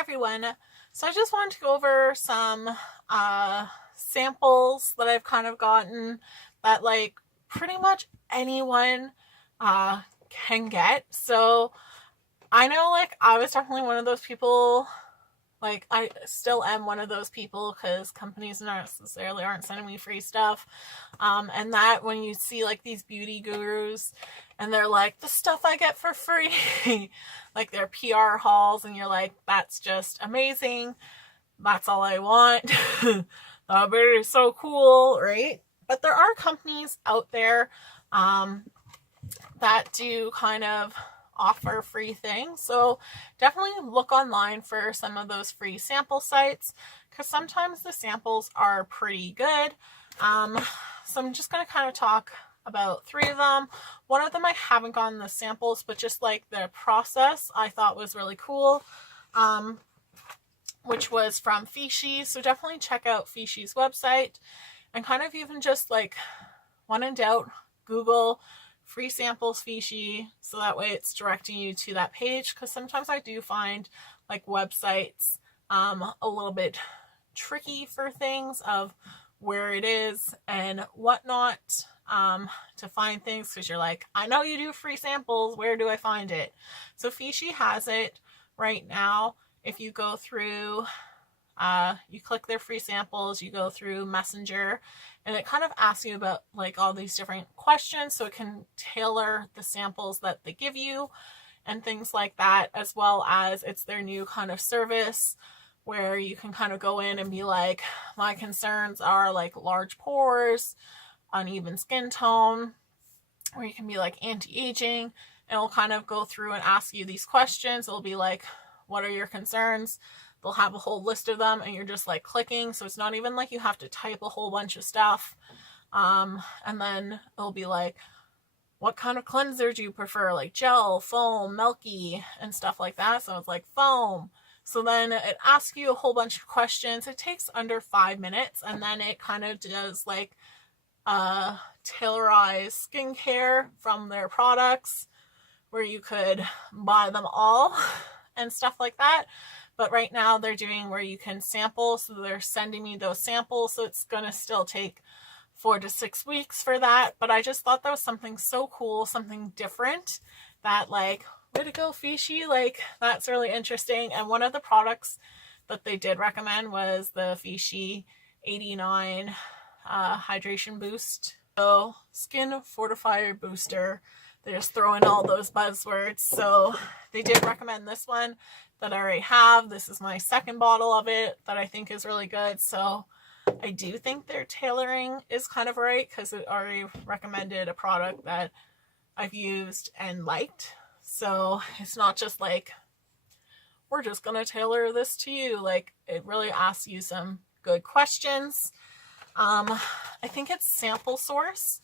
everyone. So I just wanted to go over some samples that I've kind of gotten that like pretty much anyone can get. So I know like I was definitely one of those people, like I still am one of those people because companies not necessarily aren't sending me free stuff. And that when you see like these beauty gurus and they're like, the stuff I get for free, like their PR hauls, and you're like, that's just amazing. That's all I want. That is so cool, right? But there are companies out there that do kind of offer free things. So definitely look online for some of those free sample sites because sometimes the samples are pretty good. So I'm just going to kind of talk about 3 of them. One of them I haven't gotten the samples, but just like the process I thought was really cool, which was from Fishy. So definitely check out Fishy's website and kind of even just like when in doubt, Google free samples Fishy, so that way it's directing you to that page, because sometimes I do find like websites a little bit tricky for things of where it is and whatnot, to find things, because you're like, I know you do free samples, where do I find it? So Fishy has it right now. If you go through you click their free samples, you go through Messenger, and it kind of asks you about like all these different questions, so it can tailor the samples that they give you and things like that, as well as it's their new kind of service where you can kind of go in and be like, my concerns are like large pores, uneven skin tone, or you can be like anti-aging, and it'll kind of go through and ask you these questions. It'll be like, what are your concerns? They'll have a whole list of them and you're just like clicking. So it's not even like you have to type a whole bunch of stuff. And then it'll be like, what kind of cleanser do you prefer? Like gel, foam, milky, and stuff like that. So it's like foam. So then it asks you a whole bunch of questions. It takes under 5 minutes, and then it kind of does like tailorized skincare from their products where you could buy them all and stuff like that. But right now they're doing where you can sample, so they're sending me those samples, so it's going to still take 4 to 6 weeks for that. But I just thought that was something so cool, something different, that like, way to go Fishy, like that's really interesting. And one of the products that they did recommend was the Fishy 89 hydration boost. So skin fortifier booster. They just throw in all those buzzwords. So they did recommend this one that I already have. This is my second bottle of it that I think is really good. So I do think their tailoring is kind of right, because it already recommended a product that I've used and liked. So it's not just like, we're just going to tailor this to you. Like, it really asks you some good questions. I think it's Sample Source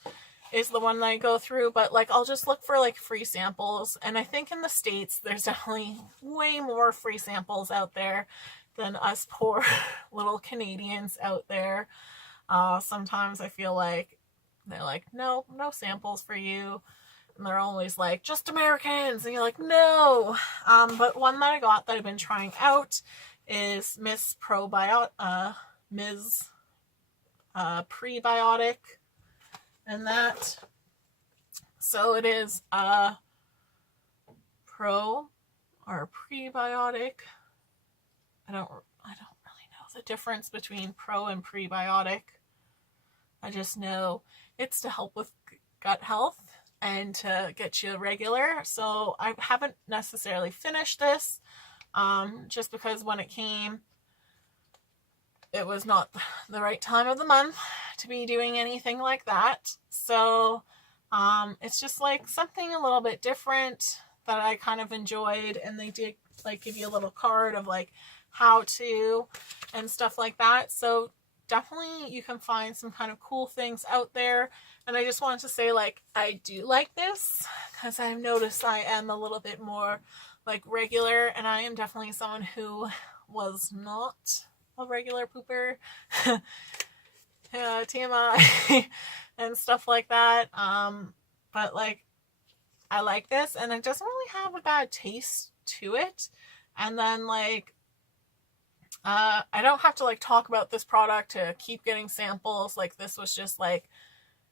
is the one that I go through, but like I'll just look for like free samples, and I think in the States there's definitely way more free samples out there than us poor little Canadians out there. Sometimes I feel like they're like, no samples for you, and they're always like, just Americans, and you're like, no. But one that I got that I've been trying out is Ms. Prebiotic. And that, so it is pro or prebiotic. I don't really know the difference between pro and prebiotic. I just know it's to help with gut health and to get you regular. So I haven't necessarily finished this, just because when it came, it was not the right time of the month to be doing anything like that. So it's just like something a little bit different that I kind of enjoyed, and they did like give you a little card of like how to and stuff like that. So definitely you can find some kind of cool things out there. And I just wanted to say, like, I do like this because I've noticed I am a little bit more like regular, and I am definitely someone who was not a regular pooper. TMI and stuff like that. But like, I like this, and it doesn't really have a bad taste to it. And then like, I don't have to like talk about this product to keep getting samples. Like this was just like,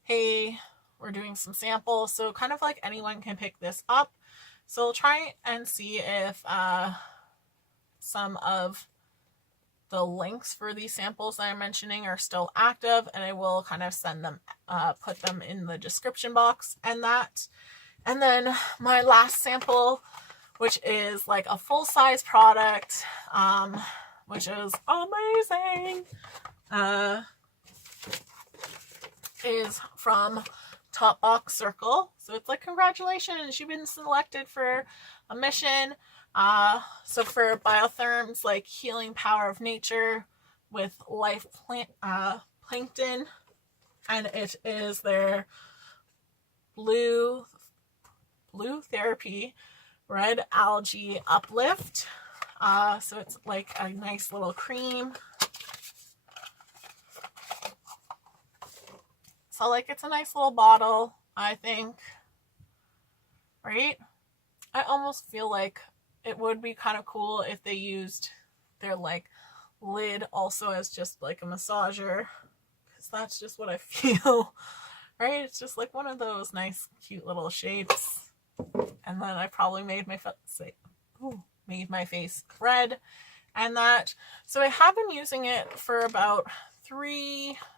hey, we're doing some samples. So kind of like anyone can pick this up. So we'll try and see if some of the links for these samples that I'm mentioning are still active, and I will kind of send them, put them in the description box and that. And then my last sample, which is like a full-size product, which is amazing, is from Top Box Circle. So it's like, congratulations, you've been selected for a mission. So for Biotherm's like healing power of nature with life plankton, and it is their blue therapy red algae uplift. So it's like a nice little cream. So like it's a nice little bottle, I think, right? I almost feel like it would be kind of cool if they used their like lid also as just like a massager, because that's just what I feel, right? It's just like one of those nice cute little shapes. And then I probably made my face red and that. So I have been using it for about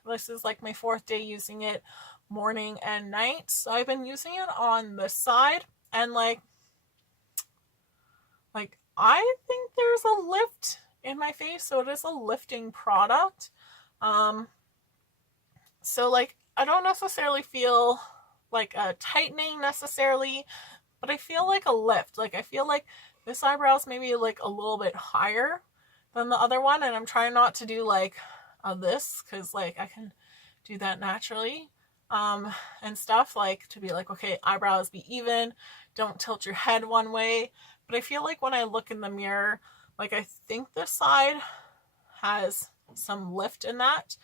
this is like my 4th day using it morning and night. So I've been using it on the side, and like I think there's a lift in my face, so it is a lifting product. So like I don't necessarily feel like a tightening necessarily, but I feel like a lift. Like I feel like this eyebrow is maybe like a little bit higher than the other one, and I'm trying not to do like this, because like I can do that naturally, and stuff, like to be like, okay, eyebrows be even, don't tilt your head one way. But I feel like when I look in the mirror, like I think this side has some lift in that.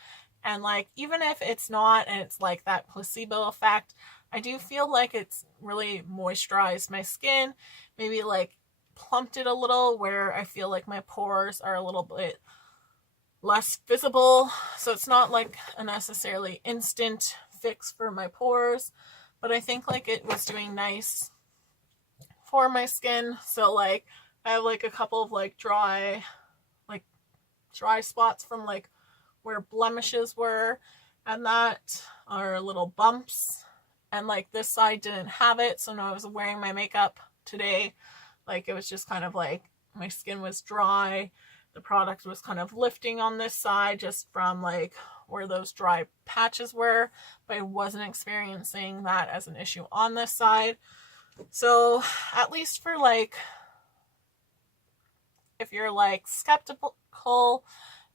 And like, even if it's not, and it's like that placebo effect, I do feel like it's really moisturized my skin, maybe like plumped it a little, where I feel like my pores are a little bit less visible. So it's not like a necessarily instant fix for my pores, but I think like it was doing nice for my skin. So like I have like a couple of like dry spots from like where blemishes were, and that are little bumps, and like this side didn't have it. So when I was wearing my makeup today, like it was just kind of like my skin was dry. The product was kind of lifting on this side just from like where those dry patches were, but I wasn't experiencing that as an issue on this side. So at least for like, if you're like skeptical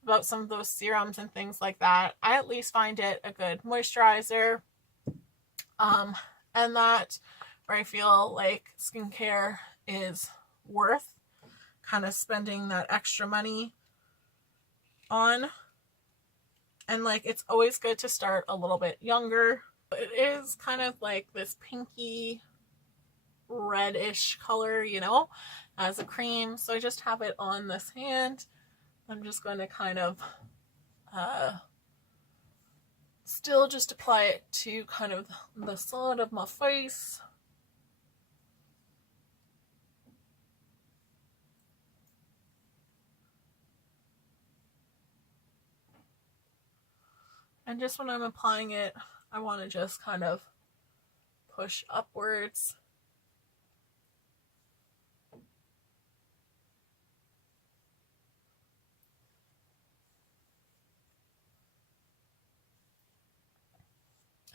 about some of those serums and things like that, I at least find it a good moisturizer. And that, where I feel like skincare is worth kind of spending that extra money on. And like, it's always good to start a little bit younger. It is kind of like this pinky reddish color, you know, as a cream. So I just have it on this hand. I'm just going to kind of still just apply it to kind of the side of my face. And just when I'm applying it, I want to just kind of push upwards.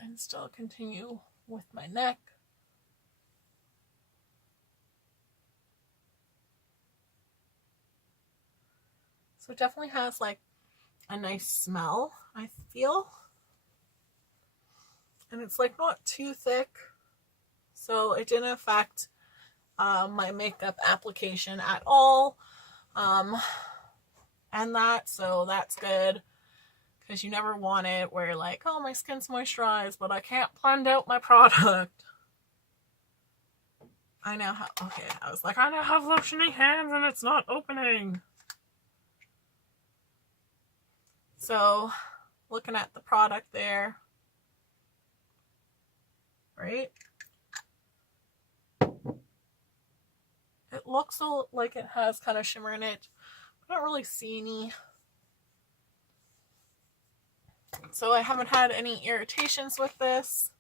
And still continue with my neck. So it definitely has like a nice smell, I feel. And it's like not too thick, so it didn't affect my makeup application at all. And that, so that's good. Because you never want it where you're like, oh, my skin's moisturized, but I can't blend out my product. I now have, okay, I was like, I now have lotiony hands and it's not opening. So looking at the product there, right? It looks like it has kind of shimmer in it. I don't really see any. So I haven't had any irritations with this.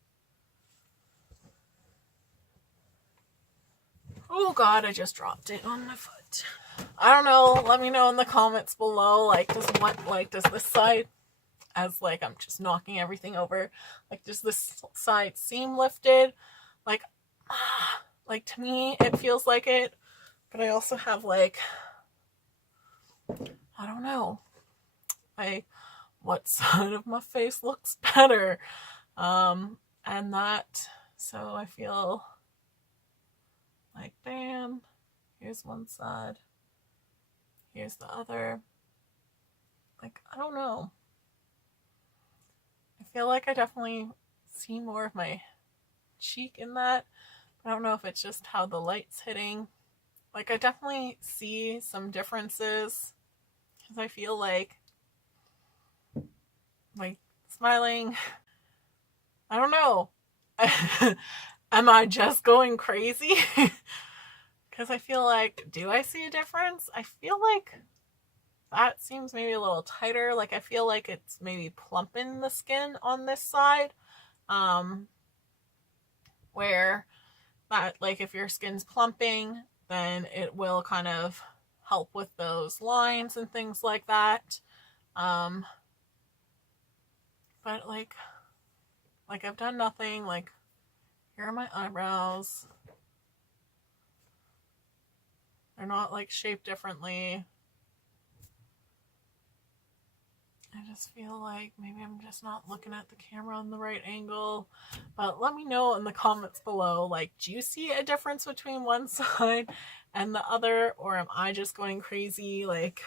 Oh God, I just dropped it on my foot. I don't know. Let me know in the comments below. Like, does this side, as like I'm just knocking everything over, like does this side seem lifted? Like to me, it feels like it. But I also have like, I don't know, what side of my face looks better, and that. So I feel like, bam, here's one side, here's the other. Like, I don't know. I feel like I definitely see more of my cheek in that. I don't know if it's just how the light's hitting. Like, I definitely see some differences because I feel like smiling, I don't know. Am I just going crazy? Because I feel like, do I see a difference? I feel like that seems maybe a little tighter. Like, I feel like it's maybe plumping the skin on this side. Where that, like, if your skin's plumping, then it will kind of help with those lines and things like that. But like I've done nothing. Like, here are my eyebrows. They're not like shaped differently. I just feel like maybe I'm just not looking at the camera on the right angle. But let me know in the comments below, like, do you see a difference between one side and the other? Or am I just going crazy? Like,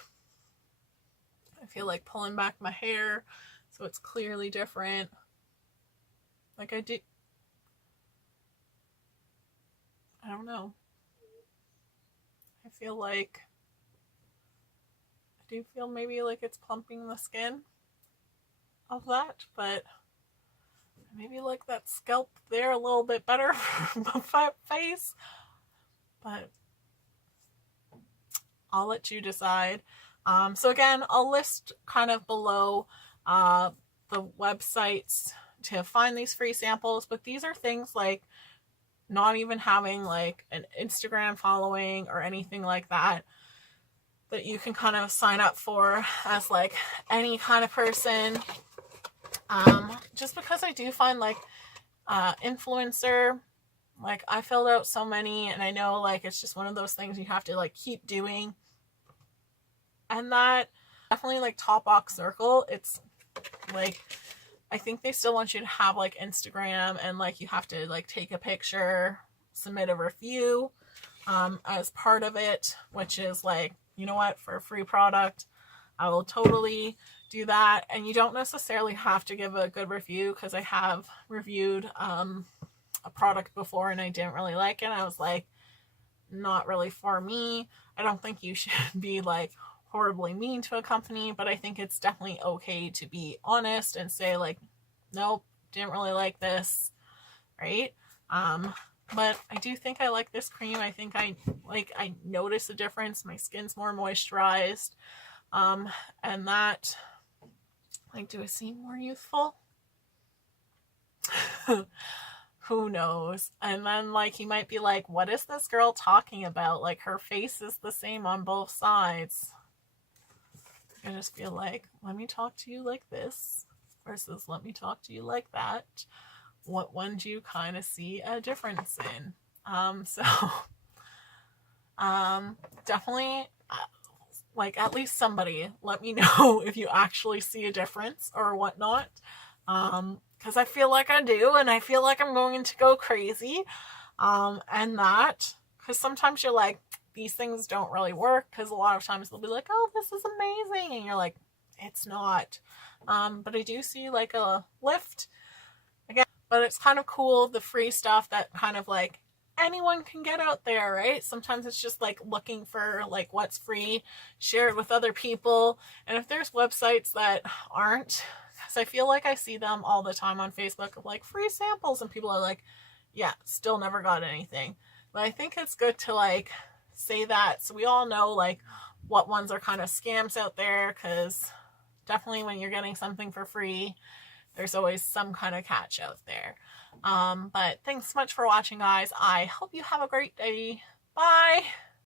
I feel like pulling back my hair so it's clearly different. Like, I don't know. I feel like I do feel maybe like it's plumping the skin of that, but maybe like that scalp there a little bit better for my face. But I'll let you decide. So again, I'll list kind of below the websites to find these free samples, but these are things like not even having like an Instagram following or anything like that you can kind of sign up for as like any kind of person. Just because I do find like influencer, like I filled out so many, and I know like it's just one of those things you have to like keep doing. And that definitely, like, Top Box Circle, it's like, I think they still want you to have like Instagram, and like you have to like take a picture, submit a review as part of it, which is like, you know what, for a free product, I will totally do that. And you don't necessarily have to give a good review, because I have reviewed a product before and I didn't really like it. I was like, not really for me. I don't think you should be like horribly mean to a company, but I think it's definitely okay to be honest and say like, nope, didn't really like this, right? But I do think I like this cream. I think I notice a difference. My skin's more moisturized, and that, like, do I seem more youthful? Who knows? And then like he might be like, what is this girl talking about? Like, her face is the same on both sides. I just feel like, let me talk to you like this versus let me talk to you like that. What one do you kind of see a difference in? Definitely, like, at least somebody let me know if you actually see a difference or whatnot. Because I feel like I do, and I feel like I'm going to go crazy. And that, because sometimes you're like, these things don't really work, because a lot of times they'll be like, oh, this is amazing, and you're like, it's not. But I do see like a lift again, but it's kind of cool, the free stuff that kind of like anyone can get out there, right? Sometimes it's just like looking for like what's free, share it with other people. And if there's websites that aren't, because I feel like I see them all the time on Facebook of like free samples, and people are like, yeah, still never got anything. But I think it's good to like say that so we all know like what ones are kind of scams out there, because definitely when you're getting something for free, there's always some kind of catch out there. But thanks so much for watching, guys. I hope you have a great day. Bye.